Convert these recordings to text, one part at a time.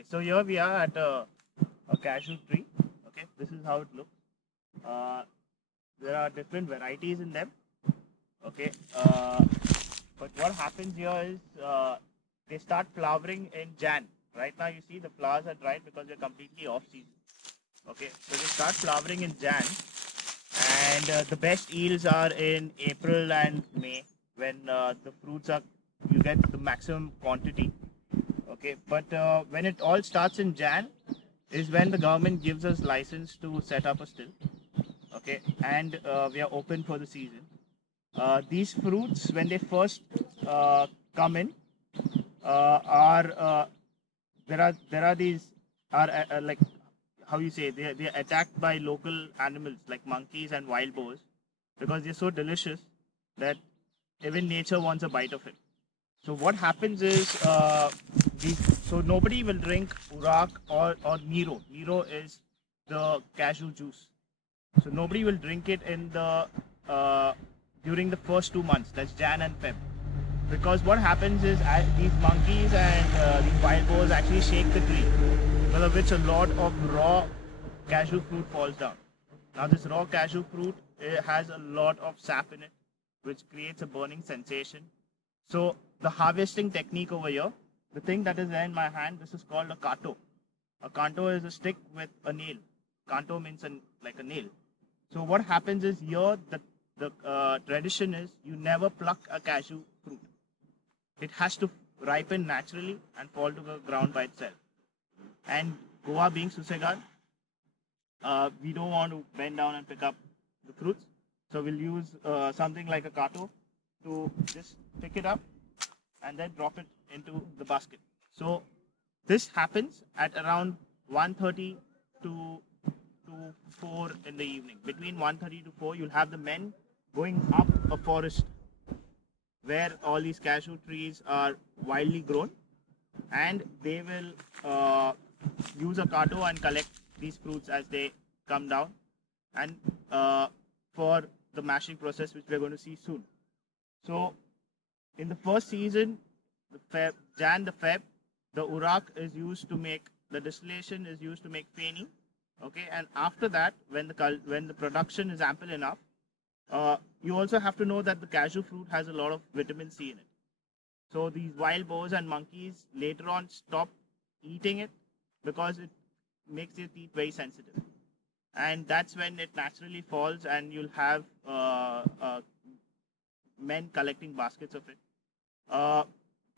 Okay, so here we are at a cashew tree. Okay, this is how it looks. There are different varieties in them. Okay, but what happens here is they start flowering in Jan. Right now you see the flowers are dried because they're completely off season. Okay, so they start flowering in Jan, and the best yields are in April and May when the fruits are, you get the maximum quantity. Okay, but when it all starts in Jan is when the government gives us license to set up a still. Okay, and we are open for the season. These fruits, when they first come in, there are these like, how you say, they are attacked by local animals like monkeys and wild boars because they're so delicious that even nature wants a bite of it. So what happens is so nobody will drink urak or Nero. Nero is the cashew juice. So nobody will drink it in the during the first 2 months. That's Jan and Feb. Because what happens is these monkeys and these wild boars actually shake the tree, because of which a lot of raw cashew fruit falls down. Now this raw cashew fruit, it has a lot of sap in it, which creates a burning sensation. So the harvesting technique over here, the thing that is there in my hand, this is called a canto. A canto is a stick with a nail. Canto means like a nail. So what happens is here, the tradition is you never pluck a cashew fruit. It has to ripen naturally and fall to the ground by itself. And Goa being Susegad, we don't want to bend down and pick up the fruits. So we'll use something like a canto to just pick it up and then drop it into the basket. So this happens at around 1:30 to 4 in the evening. Between 1:30 to 4, you'll have the men going up a forest where all these cashew trees are wildly grown, and they will use a canto and collect these fruits as they come down, and for the mashing process, which we're going to see soon. So in the first season, the Jan to Feb, the urak is used to make, the distillation is used to make Feni. Okay, and after that, when the production is ample enough, you also have to know that the cashew fruit has a lot of vitamin C in it. So these wild boars and monkeys later on stop eating it because it makes your teeth very sensitive. And that's when it naturally falls, and you'll have men collecting baskets of it.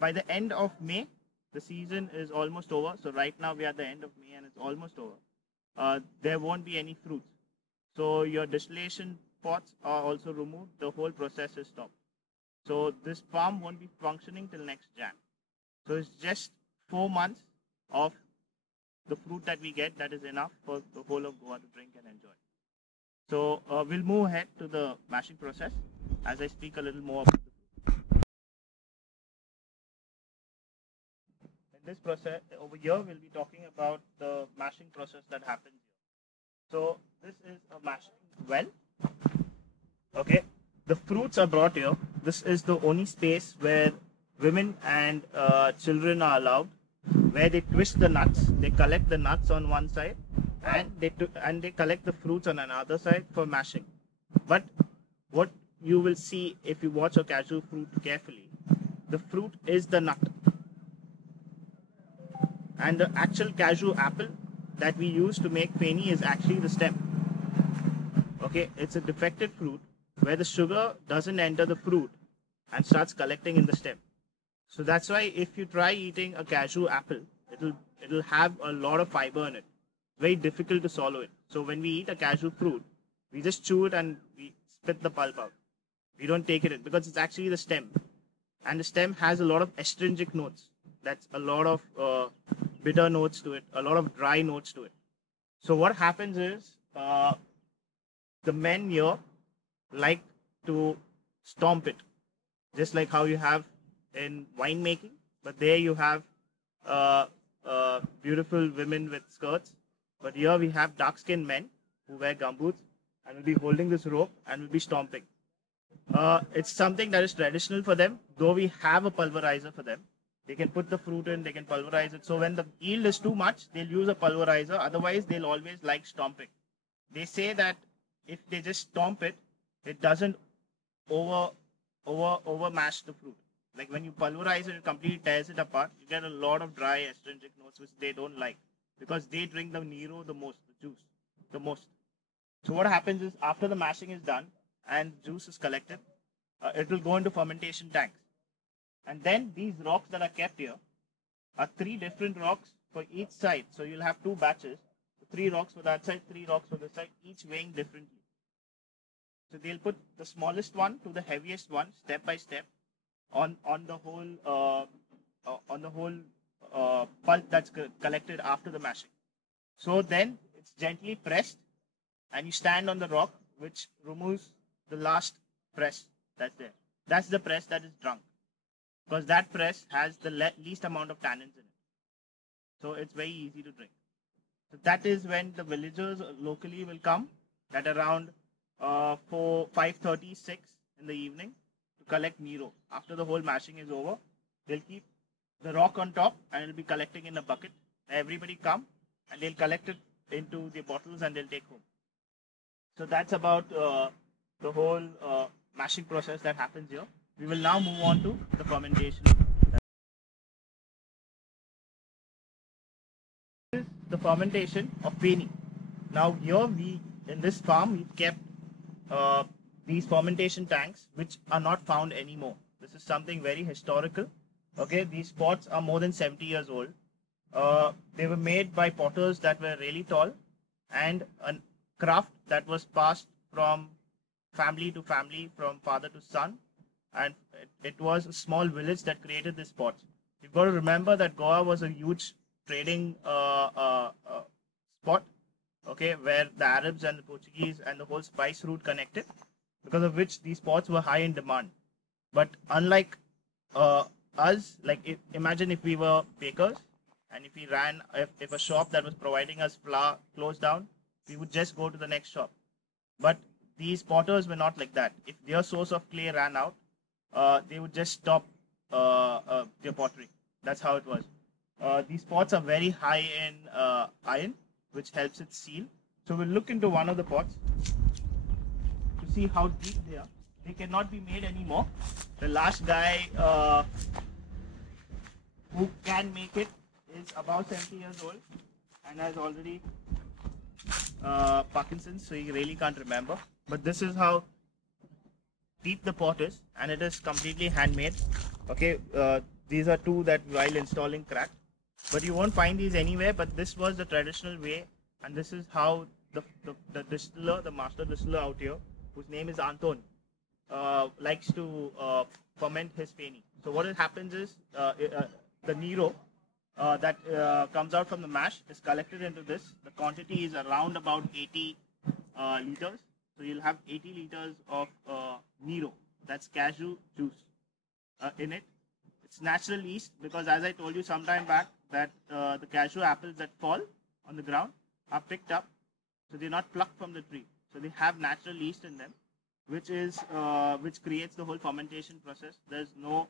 By the end of May, the season is almost over. So right now we are at the end of May and it's almost over. There won't be any fruits. So your distillation pots are also removed. The whole process is stopped. So this farm won't be functioning till next Jan. So it's just 4 months of the fruit that we get that is enough for the whole of Goa to drink and enjoy. So we'll move ahead to the mashing process as I speak a little more about the fruit. In this process over here, we'll be talking about the mashing process that happens here. So this is a mashing well. Okay, the fruits are brought here. This is the only space where women and children are allowed, where they twist the nuts. They collect the nuts on one side, and they collect the fruits on another side for mashing. But what you will see if you watch a cashew fruit carefully, the fruit is the nut, and the actual cashew apple that we use to make Feni is actually the stem. Okay, it's a defected fruit where the sugar doesn't enter the fruit and starts collecting in the stem. So that's why if you try eating a cashew apple, it'll have a lot of fiber in it. Very difficult to swallow it. So when we eat a cashew fruit, we just chew it and we spit the pulp out. We don't take it in because it's actually the stem. And the stem has a lot of astringent notes. That's a lot of bitter notes to it, a lot of dry notes to it. So what happens is the men here like to stomp it, just like how you have in winemaking, but there you have beautiful women with skirts, but here we have dark-skinned men who wear gumboots and will be holding this rope and will be stomping. It's something that is traditional for them, though we have a pulverizer for them. They can put the fruit in, they can pulverize it. So when the yield is too much, they'll use a pulverizer. Otherwise, they'll always like stomping. They say that if they just stomp it, it doesn't over mash the fruit. Like when you pulverize it, it completely tears it apart. You get a lot of dry astringent notes which they don't like because they drink the Nero the most, the juice the most. So what happens is after the mashing is done and juice is collected, it will go into fermentation tanks. And then these rocks that are kept here are 3 different rocks for each side. So you'll have 2 batches, 3 rocks for that side, 3 rocks for this side, each weighing differently. So they'll put the smallest one to the heaviest one, step by step, on the whole pulp that's collected after the mashing. So then it's gently pressed, and you stand on the rock, which removes the last press that's there. That's the press that is drunk, because that press has the least amount of tannins in it. So it's very easy to drink. So that is when the villagers locally will come at around 5:36 in the evening to collect Nero. After the whole mashing is over, they'll keep the rock on top and it'll be collecting in a bucket. Everybody come and they'll collect it into the bottles and they'll take home. So that's about the whole mashing process that happens here. We will now move on to the fermentation. This is the fermentation of Feni. Now here in this farm we've kept these fermentation tanks which are not found anymore. This is something very historical. Okay, these pots are more than 70 years old. They were made by potters that were really tall, and a craft that was passed from family to family, from father to son, and it was a small village that created this pot. You've got to remember that Goa was a huge trading spot, okay, where the Arabs and the Portuguese and the whole spice route connected, because of which these pots were high in demand. But unlike us, like imagine if we were bakers and if we ran, if a shop that was providing us flour closed down, we would just go to the next shop. But these potters were not like that. If their source of clay ran out, they would just stop their pottery. That's how it was. These pots are very high in iron, which helps it seal. So we'll look into one of the pots to see how deep they are. They cannot be made anymore. The last guy who can make it is about 70 years old and has already Parkinson's, so he really can't remember. But this is how deep the pot is, and it is completely handmade. Okay, these are 2 that while installing cracked, but you won't find these anywhere. But this was the traditional way, and this is how the distiller, the master distiller out here, whose name is Anton, likes to ferment his Feni. So what happens is the Nero that comes out from the mash is collected into this. The quantity is around about 80 liters. So you'll have 80 liters of Nero, that's cashew juice, in it. It's natural yeast because, as I told you some time back, that the cashew apples that fall on the ground are picked up, so they're not plucked from the tree. So they have natural yeast in them, which creates the whole fermentation process. There's no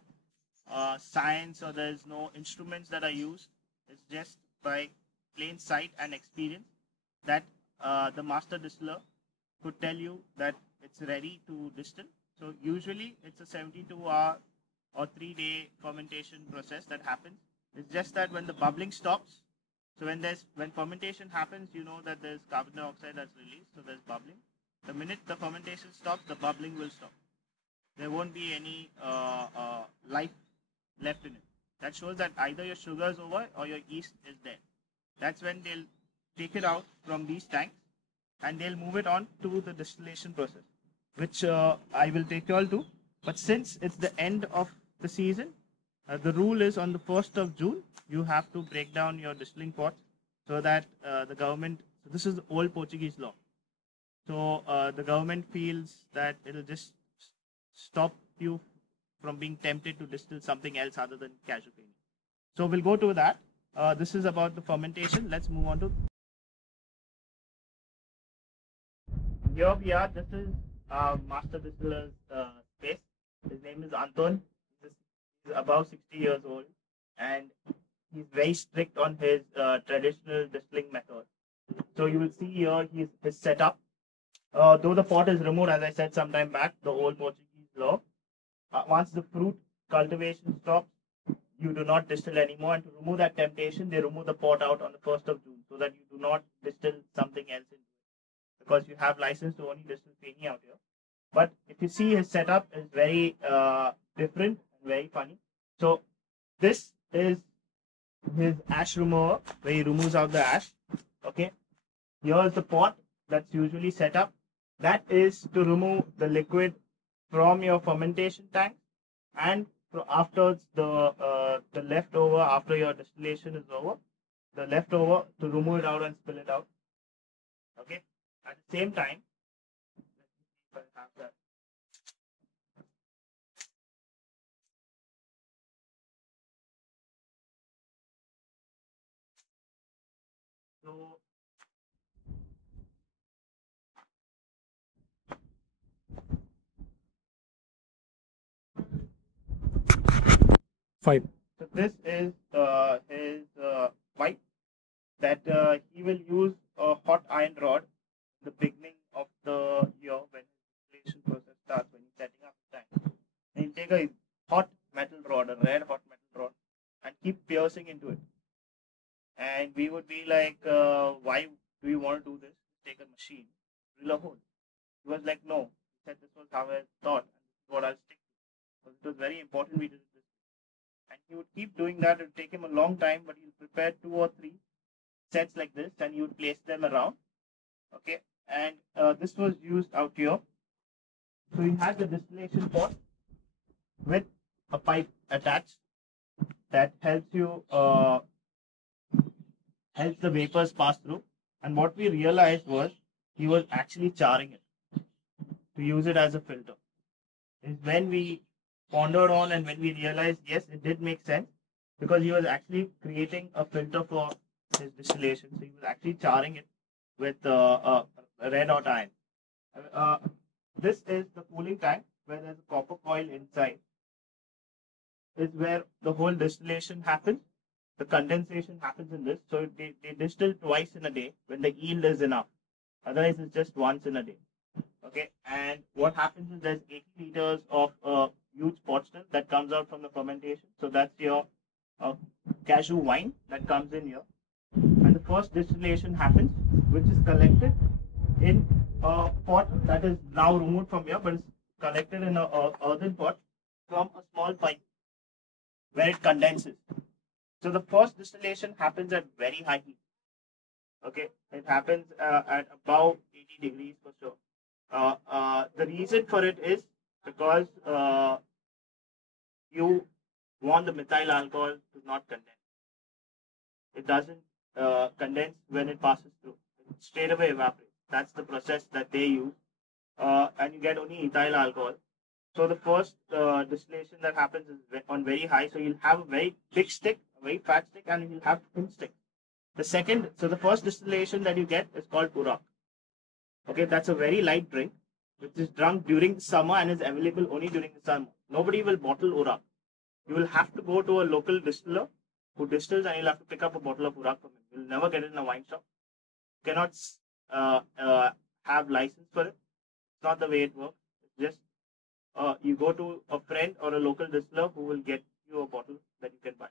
science or there's no instruments that are used. It's just by plain sight and experience that the master distiller could tell you that it's ready to distill. So usually it's a 72-hour or 3-day fermentation process that happens. It's just that when the bubbling stops, so when fermentation happens, you know that there's carbon dioxide that's released, so there's bubbling. The minute the fermentation stops, the bubbling will stop. There won't be any life left in it. That shows that either your sugar is over or your yeast is there. That's when they'll take it out from these tanks and they'll move it on to the distillation process, which I will take you all to. But since it's the end of the season, the rule is on the 1st of June, you have to break down your distilling pots so that the government, so this is the old Portuguese law. So the government feels that it'll just stop you from being tempted to distill something else other than cashew Feni. So we'll go to that. This is about the fermentation. Let's move on to. Here we are. This is master distiller's space. His name is Anton. He's about 60 years old. and he's very strict on his traditional distilling method. So you will see here his setup. Though the pot is removed, as I said some time back, the old Portuguese law. Once the fruit cultivation stops, you do not distill anymore. And to remove that temptation, they remove the pot out on the 1st of June so that you do not distill something else into it. Because you have license to only distill Feni out here. But if you see, his setup is very different and very funny. So this is his ash remover, where he removes out the ash. Okay. Here's the pot that's usually set up. That is to remove the liquid from your fermentation tank, and after the leftover, after your distillation is over, the leftover to remove it out and spill it out. Okay. At the same time, let me see if I have that. So 5. So this is his pipe that he will use a hot iron rod in the beginning of the year when the distillation process starts, when he's setting up the tank. And he'll take a hot metal rod, a red hot metal rod, and keep piercing into it. And we would be like, why do you want to do this? Take a machine, drill a hole. He was like, no. He said this was how I thought, and this is what I'll stick to. Because it was very important we did this. And he would keep doing that. It would take him a long time, but he'll prepare 2 or 3 sets like this, and he would place them around. Okay, and this was used out here. So he has the distillation pot with a pipe attached that helps you helps the vapors pass through. And what we realized was he was actually charring it to use it as a filter. Is when we pondered on and when we realized, yes, it did make sense, because he was actually creating a filter for his distillation. So he was actually charring it with a red hot iron. This is the cooling tank where there's a copper coil inside. Is where the whole distillation happens. The condensation happens in this. So they distill twice in a day when the yield is enough. Otherwise, it's just once in a day. Okay, and what happens is there's 80 liters of huge pot still that comes out from the fermentation. So that's your cashew wine that comes in here. And the first distillation happens, which is collected in a pot that is now removed from here, but it's collected in a earthen pot from a small pipe where it condenses. So the first distillation happens at very high heat. Okay, it happens at about 80 degrees for sure. The reason for it is because you want the methyl alcohol to not condense. It doesn't condense when it passes through. It straight away evaporates. That's the process that they use. And you get only ethyl alcohol. So the first distillation that happens is on very high. So you'll have a very big stick, a very fat stick, and you'll have thin stick. So the first distillation that you get is called urak. Okay, that's a very light drink, which is drunk during the summer and is available only during the summer. Nobody will bottle urak. You will have to go to a local distiller who distills, and you'll have to pick up a bottle of urak from him. You'll never get it in a wine shop. You cannot have license for it. It's not the way it works. It's just you go to a friend or a local distiller who will get you a bottle that you can buy.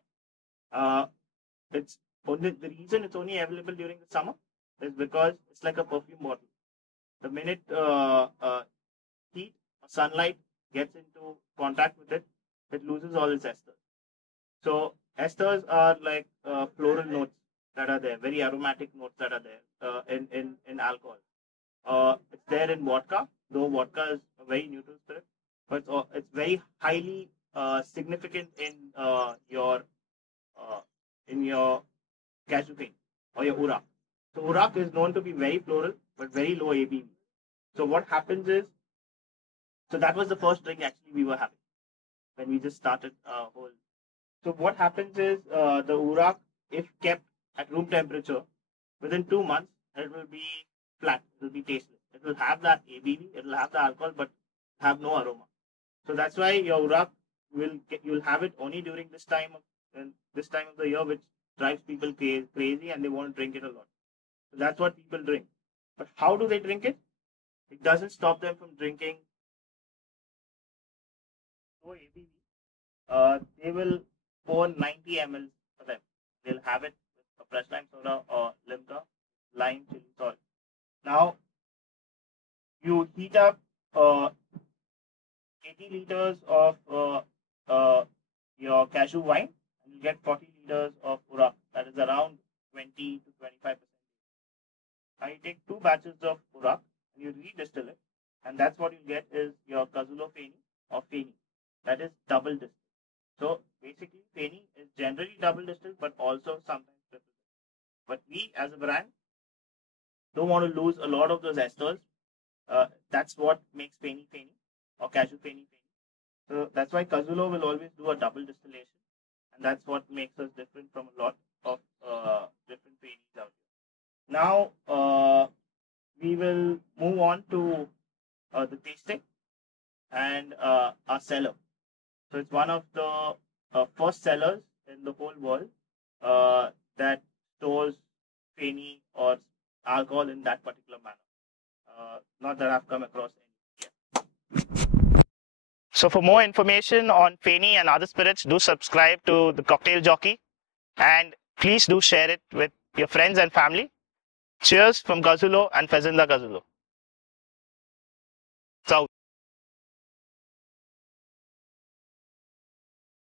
It's only the reason it's only available during the summer is because it's like a perfume bottle. The minute heat or sunlight gets into contact with it, it loses all its esters. So esters are like floral notes that are there, very aromatic notes that are there in alcohol. It's there in vodka, though vodka is a very neutral spirit, but it's very highly significant in your cashew cane or your urak. So urak is known to be very floral but very low ABV. So what happens is, so that was the first drink actually we were having when we just started whole. So what happens is the urak, if kept at room temperature, within 2 months it will be flat. It will be tasteless. It will have that ABV. It will have the alcohol, but have no aroma. So that's why your urak you'll have it only during this time of in this time of the year, which drives people crazy and they want to drink it a lot. So that's what people drink. But how do they drink it? It doesn't stop them from drinking low ABV. They will pour 90 ml for them. They'll have it with a fresh lime soda or limca, lime, chili salt. Now, you heat up 80 liters of your cashew wine, and you get 40 liters of urak. That is around 20 to 25%. Now you take 2 batches of urak and you redistill it, and that's what you get is your Kazulo Feni or Feni. That is double distilled. So basically, Feni is generally double distilled, but also sometimes triple distilled. But we, as a brand, don't want to lose a lot of those esters. That's what makes Feni or cashew Feni. So that's why Kazulo will always do a double distillation, and that's what makes us different from a lot of different Fenis out there. Now we will move on to the tasting and our cellar. So it's one of the first cellars in the whole world that stores Feni or alcohol in that particular manner. Not that I've come across any yet. So for more information on Feni and other spirits, do subscribe to the Cocktail Jockey, and please do share it with your friends and family. Cheers from Gazulo and Fezenda Gazulo.